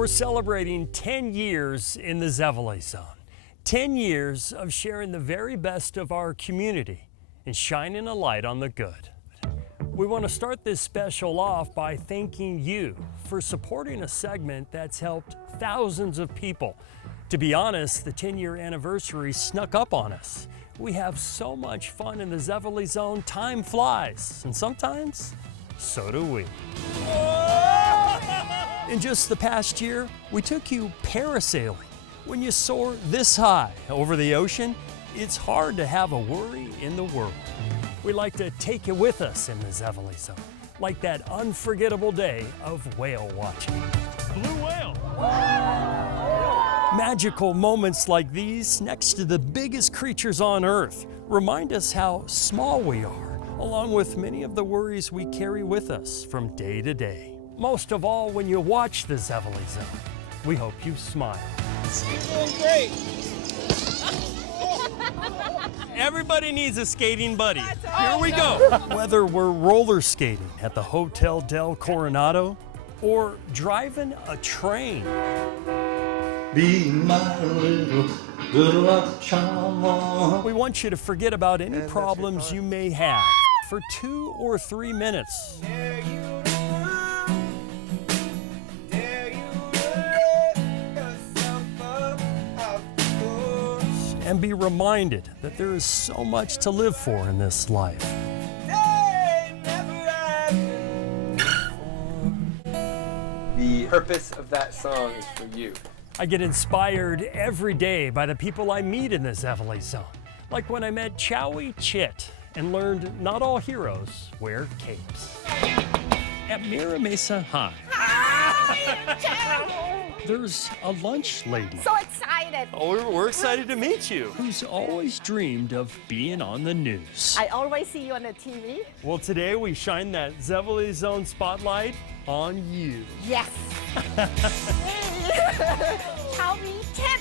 We're celebrating 10 years in the Zevely Zone. 10 years of sharing the very best of our community and shining a light on the good. We want to start this special off by thanking you for supporting a segment that's helped thousands of people. To be honest, the 10-year anniversary snuck up on us. We have so much fun in the Zevely Zone, time flies, and sometimes, so do we. In just the past year, we took you parasailing. When you soar this high over the ocean, it's hard to have a worry in the world. We like to take you with us in the Zevely Zone, like that unforgettable day of whale watching. Blue whale! Magical moments like these, next to the biggest creatures on Earth, remind us how small we are, along with many of the worries we carry with us from day to day. Most of all, when you watch the Zevely Zone, we hope you smile. You're doing great. Everybody needs a skating buddy. Here we go. Whether we're roller skating at the Hotel del Coronado or driving a train. Be my little good luck charm. We want you to forget about any problems you may have for 2 or 3 minutes. And be reminded that there is so much to live for in this life. The purpose of that song is for you. I get inspired every day by the people I meet in the Zevely Zone, like when I met Chowie Chit and learned not all heroes wear capes. At Mira Mesa High, there's a lunch lady. So excited. Oh, we're excited to meet you. Who's always dreamed of being on the news. I always see you on the TV. Well, today we shine that Zevely Zone spotlight on you. Yes. Chowie Chit.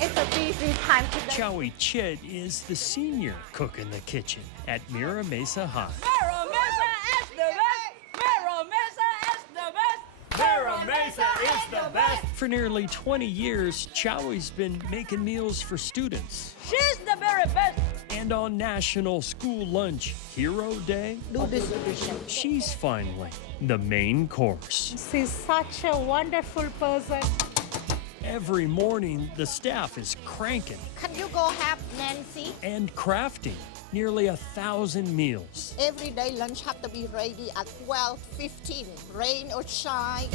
It's a busy time today. Chowie Chit is the senior cook in the kitchen at Mira Mesa High. Mira Mesa is the best. Mira Mesa is the best. Mira Mesa is the best. For nearly 20 years, Chowie's been making meals for students. She's the very best. And on National School Lunch Hero Day, Do distribution. she's finally the main course. She's such a wonderful person. Every morning, the staff is cranking Can you go have Nancy? and crafting nearly 1,000 meals. Every day lunch have to be ready at 12:15, rain or shine.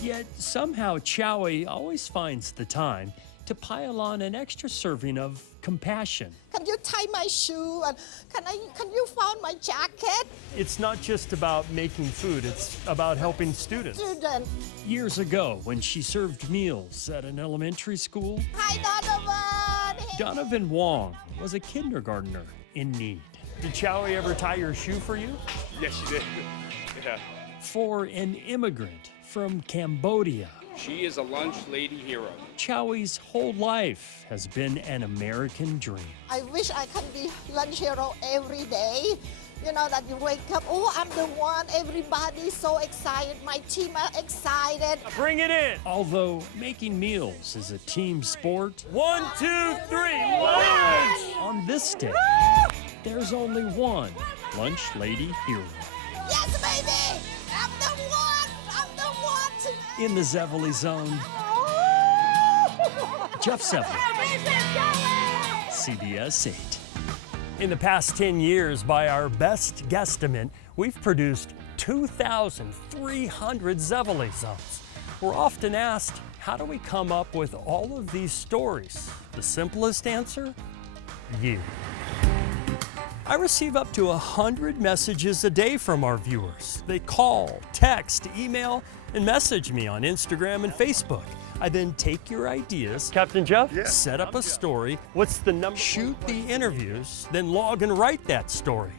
Yet somehow Chowie always finds the time to pile on an extra serving of compassion. Can you tie my shoe? And can you find my jacket? It's not just about making food, it's about helping students. Student. Years ago, when she served meals at an elementary school, Hi, Donovan. Donovan Wong was a kindergartner in need. Did Chowie ever tie your shoe for you? Yes, she did. Yeah. For an immigrant from Cambodia, She is a lunch lady hero. Chowie's whole life has been an American dream. I wish I can be lunch hero every day. You know, that you wake up, oh, I'm the one, everybody's so excited, my team are excited. Bring it in! Although making meals is a team sport, 1, 2, 3, lunch! On this day, there's only one lunch lady hero. Yes, baby! I'm the one! I'm the one tonight! In the Zevely Zone, Jeff Zevely, CBS 8. In the past 10 years, by our best guesstimate, we've produced 2,300 Zevely Zones. We're often asked, how do we come up with all of these stories? The simplest answer? You. I receive up to 100 messages a day from our viewers. They call, text, email, and message me on Instagram and Facebook. I then take your ideas, Captain Jeff, set up a story. What's the number? Shoot the interviews, then log and write that story.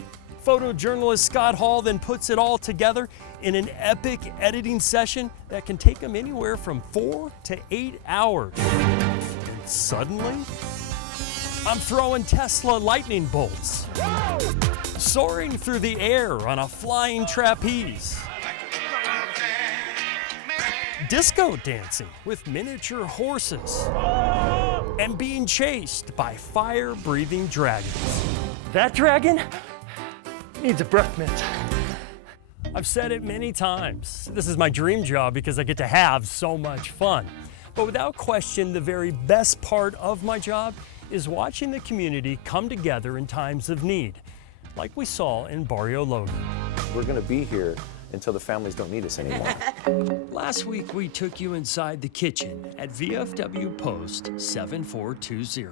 Photojournalist Scott Hall then puts it all together in an epic editing session that can take him anywhere from 4 to 8 hours. And suddenly, I'm throwing Tesla lightning bolts, soaring through the air on a flying trapeze. disco dancing with miniature horses, and being chased by fire-breathing dragons. That dragon needs a breath mint. I've said it many times. This is my dream job because I get to have so much fun. But without question, the very best part of my job is watching the community come together in times of need, like we saw in Barrio Logan. We're going to be here until the families don't need us anymore. Last week, we took you inside the kitchen at VFW Post 7420.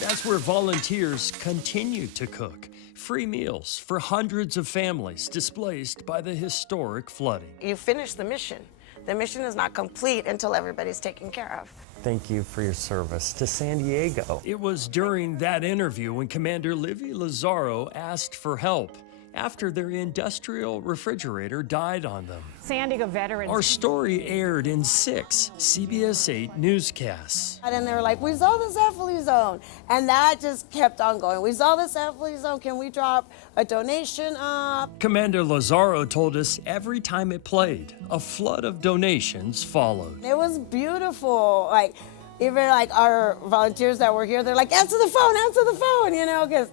That's where volunteers continue to cook free meals for hundreds of families displaced by the historic flooding. You finish the mission. The mission is not complete until everybody's taken care of. Thank you for your service to San Diego. It was during that interview when Commander Zevely Zone asked for help after their industrial refrigerator died on them. San Diego veterans. Our story aired in 6 CBS 8 newscasts. And then they were like, we saw the Zevely Zone. And that just kept on going. We saw the Zevely Zone. Can we drop a donation up? Commander Lazaro told us every time it played, a flood of donations followed. It was beautiful. Like, even like our volunteers that were here, they're like, answer the phone, you know, because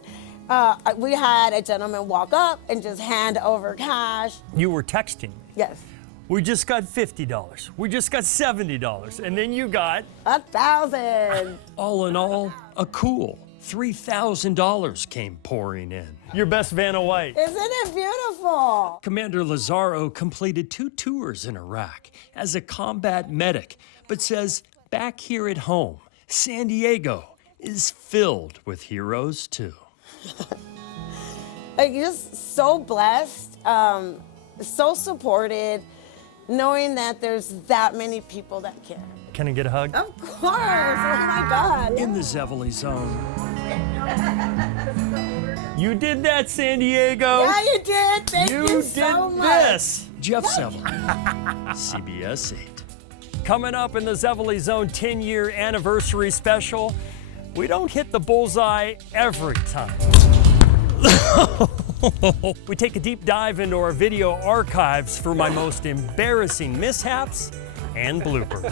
we had a gentleman walk up and just hand over cash. You were texting. Yes. We just got $50. We just got $70. And then you got 1,000. All in all, a cool $3,000 came pouring in. Your best Vanna White. Isn't it beautiful? Commander Lazaro completed 2 tours in Iraq as a combat medic, but says back here at home, San Diego is filled with heroes too. Like, just so blessed, so supported, knowing that there's that many people that care. Can I get a hug? Of course, oh my God. In the Zevely Zone. You did that, San Diego. Yeah, you did. Thank you so much. This. Jeff Zevely, CBS 8. Coming up in the Zevely Zone 10-year anniversary special, we don't hit the bullseye every time. We take a deep dive into our video archives for my most embarrassing mishaps and bloopers.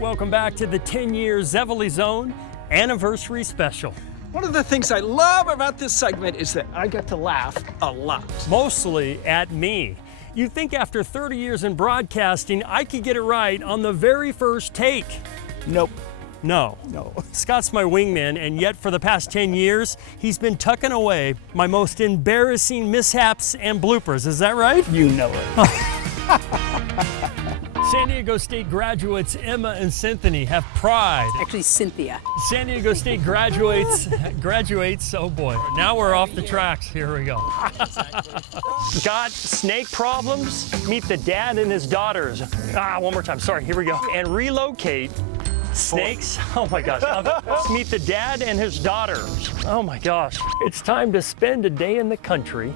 Welcome back to the 10-year Zevely Zone anniversary special. One of the things I love about this segment is that I get to laugh a lot. Mostly at me. You'd think after 30 years in broadcasting, I could get it right on the very first take. Nope. No. Scott's my wingman, and yet for the past 10 years, he's been tucking away my most embarrassing mishaps and bloopers. Is that right? You know it. San Diego State graduates Emma and Cynthia have pride. Actually, Cynthia. San Diego State graduates, oh boy. Now we're off the tracks, here we go. Got snake problems? Meet the dad and his daughters. One more time, sorry, here we go. And relocate snakes, oh my gosh. Meet the dad and his daughters. Oh my gosh. It's time to spend a day in the country.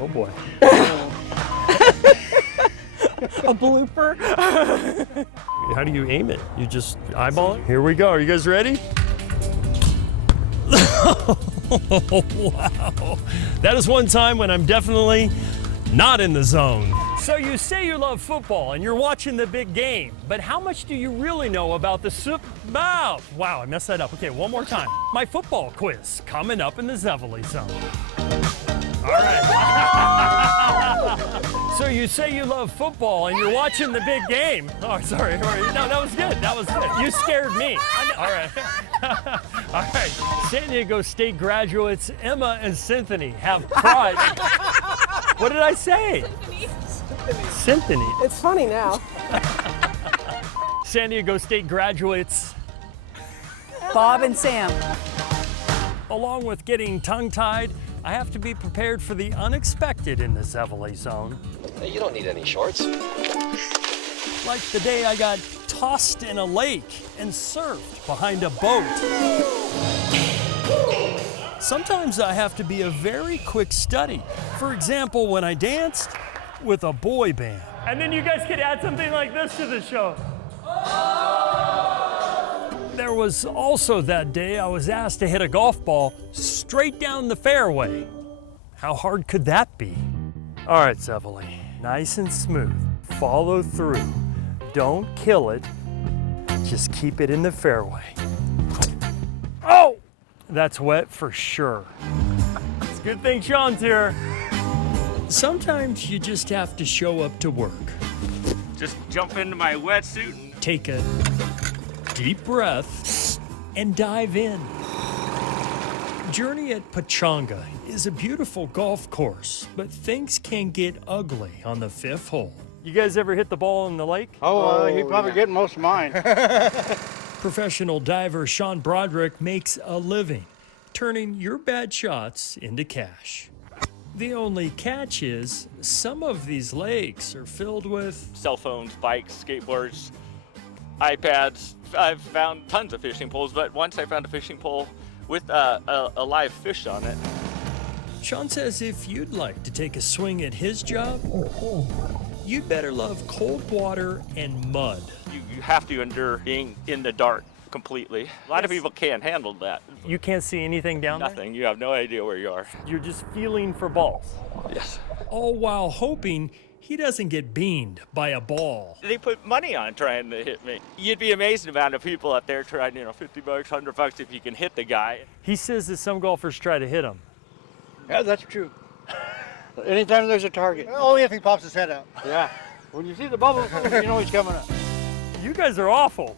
Oh boy. A blooper. How do you aim it? You just eyeball it? Here we go. Are you guys ready? Wow. That is one time when I'm definitely not in the zone. So you say you love football and you're watching the big game, but how much do you really know about the Wow, I messed that up. Okay, one more time. My football quiz coming up in the Zevely Zone. All right. So you say you love football and you're watching the big game. Oh, sorry. No, that was good. You scared me. All right. All right. San Diego State graduates Emma and Cynthia have pride. What did I say? Cynthia. It's funny now. San Diego State graduates Bob and Sam. Along with getting tongue-tied, I have to be prepared for the unexpected in the Zevely Zone. You don't need any shorts. Like the day I got tossed in a lake and surfed behind a boat. Sometimes I have to be a very quick study. For example, when I danced with a boy band. And then you guys could add something like this to the show. There was also that day I was asked to hit a golf ball straight down the fairway. How hard could that be? All right, Zevely, nice and smooth. Follow through. Don't kill it. Just keep it in the fairway. Oh, that's wet for sure. It's a good thing Sean's here. Sometimes you just have to show up to work. Just jump into my wetsuit and Take a deep breath and dive in. Journey at Pechanga is a beautiful golf course, but things can get ugly on the 5th hole. You guys ever hit the ball in the lake? He'd probably get most of mine. Professional diver Sean Broderick makes a living turning your bad shots into cash. The only catch is some of these lakes are filled with cell phones, bikes, skateboards, iPads. I've found tons of fishing poles, but once I found a fishing pole with a live fish on it. Sean says if you'd like to take a swing at his job, you'd better love cold water and mud. You have to endure being in the dark completely. A lot of people can't handle that. You can't see anything down there? Nothing. You have no idea where you are. You're just feeling for balls. Yes. All while hoping he doesn't get beamed by a ball. They put money on trying to hit me. You'd be amazed the amount of people out there trying, $50, $100 if you can hit the guy. He says that some golfers try to him. Yeah, that's true. Anytime there's a target. Only if he pops his head out. Yeah. When you see the bubble, you know he's coming up. You guys are awful.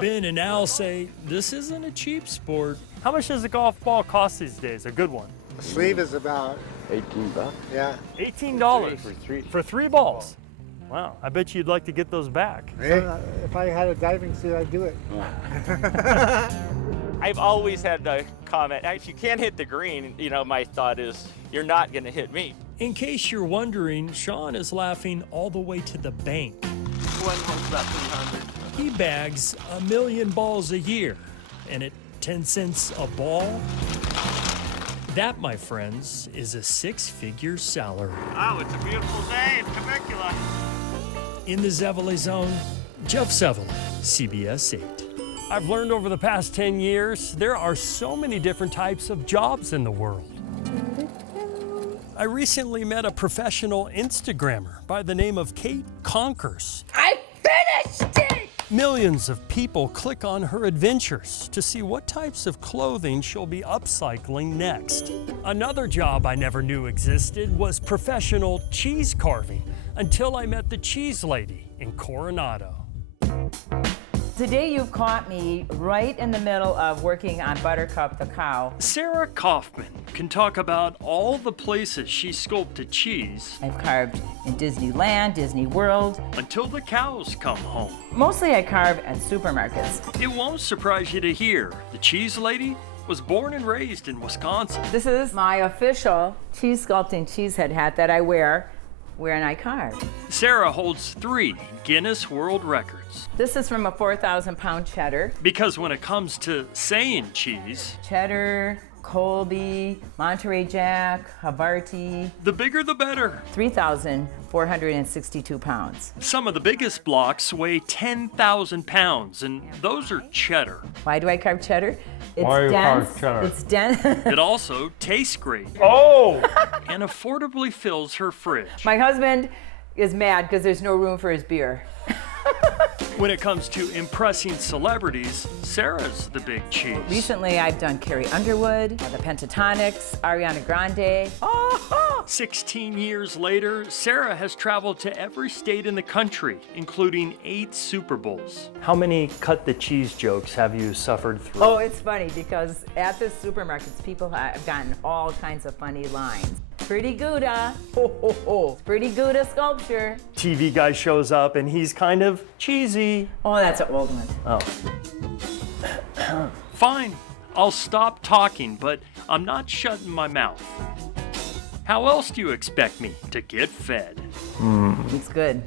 Ben and Al say this isn't a cheap sport. How much does a golf ball cost these days, a good one? The sleeve is about $18. Yeah. $18 For three. for 3 balls. Wow, I bet you'd like to get those back. If I had a diving suit, I'd do it. I've always had the comment, if you can't hit the green, my thought is, you're not going to hit me. In case you're wondering, Sean is laughing all the way to the bank. One holds about 300. He bags 1 million balls a year, and at 10 cents a ball, that, my friends, is a 6-figure salary. Oh, it's a beautiful day in Temecula. In the Zevely Zone, Jeff Zevely, CBS 8. I've learned over the past 10 years, there are so many different types of jobs in the world. I recently met a professional Instagrammer by the name of Kate Conkers. I finished it! Millions of people click on her adventures to see what types of clothing she'll be upcycling next. Another job I never knew existed was professional cheese carving until I met the cheese lady in Coronado. Today you've caught me right in the middle of working on Buttercup the cow. Sarah Kaufman can talk about all the places she sculpted cheese. I've carved in Disneyland, Disney World. Until the cows come home. Mostly I carve at supermarkets. It won't surprise you to hear the cheese lady was born and raised in Wisconsin. This is my official cheese sculpting cheesehead hat that I wear when I carve. Sarah holds 3 Guinness World Records. This is from a 4,000-pound cheddar. Because when it comes to saying cheese, Cheddar, Colby, Monterey Jack, Havarti. The bigger the better. 3,462 pounds. Some of the biggest blocks weigh 10,000 pounds, and those are cheddar. Why do I carve cheddar? It's Why do you dense. carve cheddar? It's dense. It also tastes great. Oh! And affordably fills her fridge. My husband is mad because there's no room for his beer. When it comes to impressing celebrities, Sarah's the big cheese. Recently, I've done Carrie Underwood, the Pentatonics, Ariana Grande. 16 years later, Sarah has traveled to every state in the country, including 8 Super Bowls. How many cut the cheese jokes have you suffered through? Oh, it's funny because at the supermarkets, people have gotten all kinds of funny lines. Pretty Gouda, ho ho ho. Pretty Gouda sculpture. TV guy shows up and he's kind of cheesy. Oh, that's an old one. Oh. Fine, I'll stop talking, but I'm not shutting my mouth. How else do you expect me to get fed? It's good.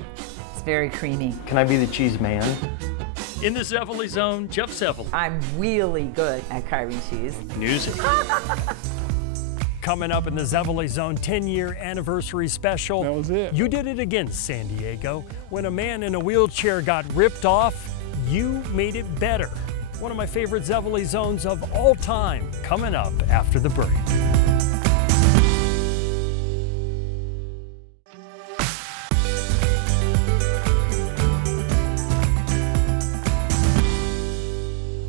It's very creamy. Can I be the cheese man? In the Zevely Zone, Jeff Zevely. I'm really good at carving cheese. Music. Coming up in the Zevely Zone 10-year anniversary special. That was it. You did it again, San Diego. When a man in a wheelchair got ripped off, You made it better. One of my favorite Zevely Zones of all time, coming up after the break.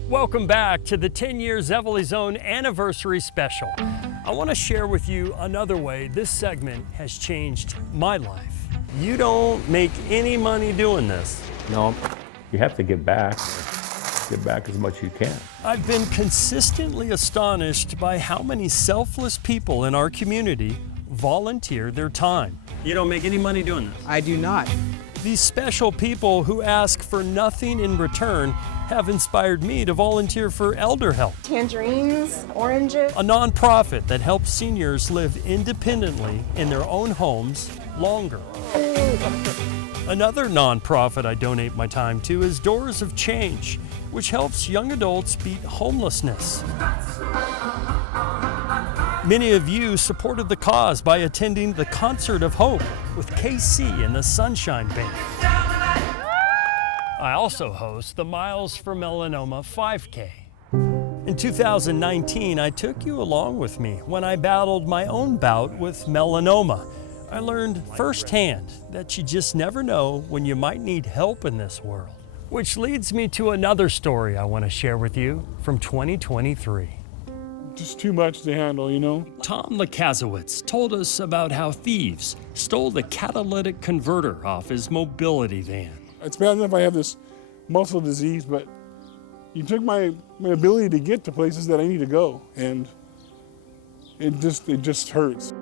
Welcome back to the 10-year Zevely Zone anniversary special. I want to share with you another way this segment has changed my life. You don't make any money doing this. No, you have to give back. Give back as much as you can. I've been consistently astonished by how many selfless people in our community volunteer their time. You don't make any money doing this. I do not. These special people who ask for nothing in return have inspired me to volunteer for Elder Help, Tangerines, oranges. a nonprofit that helps seniors live independently in their own homes longer. Another nonprofit I donate my time to is Doors of Change, which helps young adults beat homelessness. Many of you supported the cause by attending the Concert of Hope with KC and the Sunshine Band. I also host the Miles for Melanoma 5K. In 2019, I took you along with me when I battled my own bout with melanoma. I learned firsthand that you just never know when you might need help in this world. Which leads me to another story I want to share with you from 2023. Just too much to handle, you know? Tom Lakazowitz told us about how thieves stole the catalytic converter off his mobility van. It's bad enough I have this muscle disease, but you took my ability to get to places that I need to go, and it just hurts.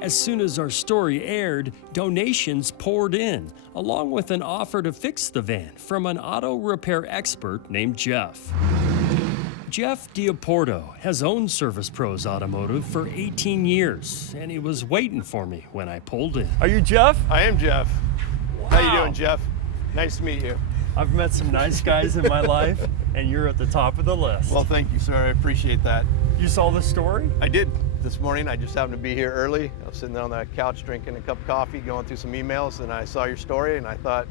As soon as our story aired, donations poured in, along with an offer to fix the van from an auto repair expert named Jeff. Jeff Diaporto has owned Service Pros Automotive for 18 years, and he was waiting for me when I pulled in. Are you Jeff? I am Jeff. Wow. How you doing, Jeff? Nice to meet you. I've met some nice guys in my life, and you're at the top of the list. Well, thank you, sir. I appreciate that. You saw the story? I did. This morning, I just happened to be here early. I was sitting there on the couch drinking a cup of coffee, going through some emails, and I saw your story, and I thought,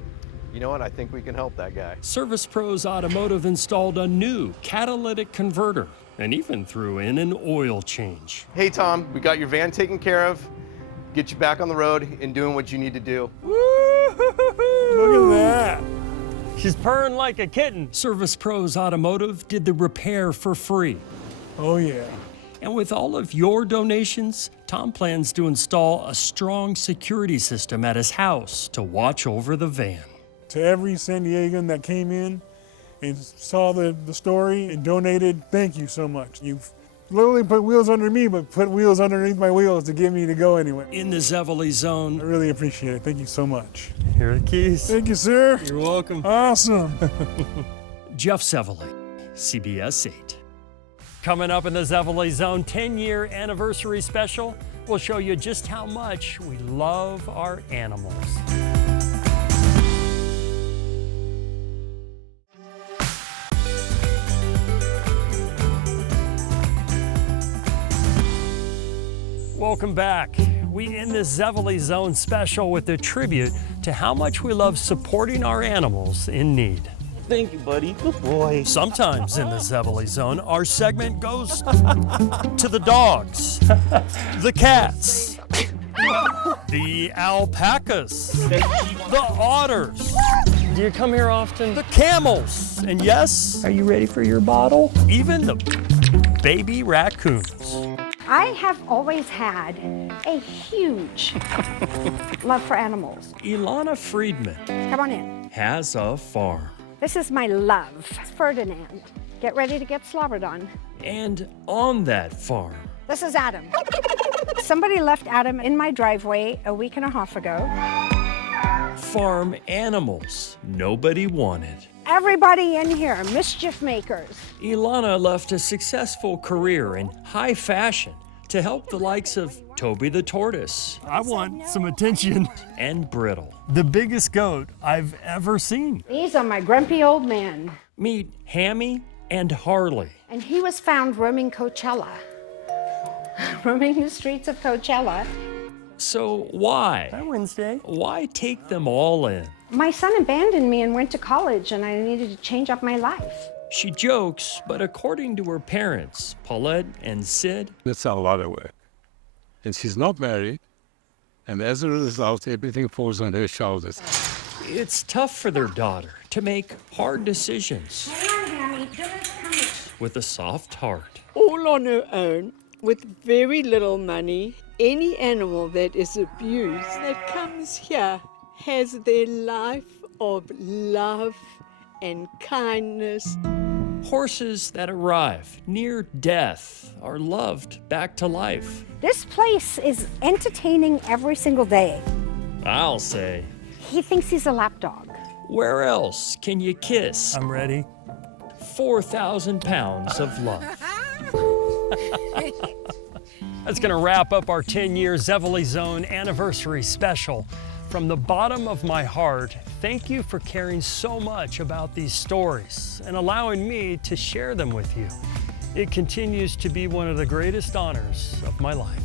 you know what, I think we can help that guy. Service Pros Automotive installed a new catalytic converter and even threw in an oil change. Hey, Tom, we got your van taken care of, get you back on the road and doing what you need to do. Look at that. She's purring like a kitten. Service Pros Automotive did the repair for free. Oh, yeah. And with all of your donations, Tom plans to install a strong security system at his house to watch over the van. To every San Diegan that came in and saw the story and donated, thank you so much. You've literally put wheels under me, but put wheels underneath my wheels to get me to go anywhere. In the Zevely Zone. I really appreciate it. Thank you so much. Here are the keys. Thank you, sir. You're welcome. Awesome. Jeff Zevely, CBS 8. Coming up in the Zevely Zone 10-year anniversary special, we'll show you just how much we love our animals. Welcome back. We end this Zevely Zone special with a tribute to how much we love supporting our animals in need. Thank you, buddy. Good boy. Sometimes in the Zevely Zone, our segment goes to the dogs, the cats, the alpacas, the otters. Do you come here often? The camels. And yes, are you ready for your bottle? Even the baby raccoons. I have always had a huge love for animals. Ilana Friedman Come on in. has a farm. This is my love, Ferdinand. Get ready to get slobbered on. And on that farm, This is Adam. Somebody left Adam in my driveway a week and a half ago. farm animals nobody wanted. Everybody in here, mischief makers. Ilana left a successful career in high fashion to help the likes of Toby the Tortoise. I want some attention. And Brittle, the biggest goat I've ever seen. These are my grumpy old men. Meet Hammy and Harley. And he was found roaming Coachella. Roaming the streets of Coachella. So why? Hi, Wednesday. Why take them all in? My son abandoned me and went to college, and I needed to change up my life. She jokes, but according to her parents, Paulette and Sid, it's a lot of work. And she's not married, and as a result, everything falls on her shoulders. it's tough for their daughter to make hard decisions with a soft heart. All on her own, with very little money, any animal that is abused that comes here has their life of love and kindness. Horses that arrive near death are loved back to life. This place is entertaining every single day. I'll say. He thinks he's a lapdog. Where else can you kiss? I'm ready. 4,000 pounds of love. That's gonna wrap up our 10-year Zevely Zone anniversary special. From the bottom of my heart, thank you for caring so much about these stories and allowing me to share them with you. It continues to be one of the greatest honors of my life.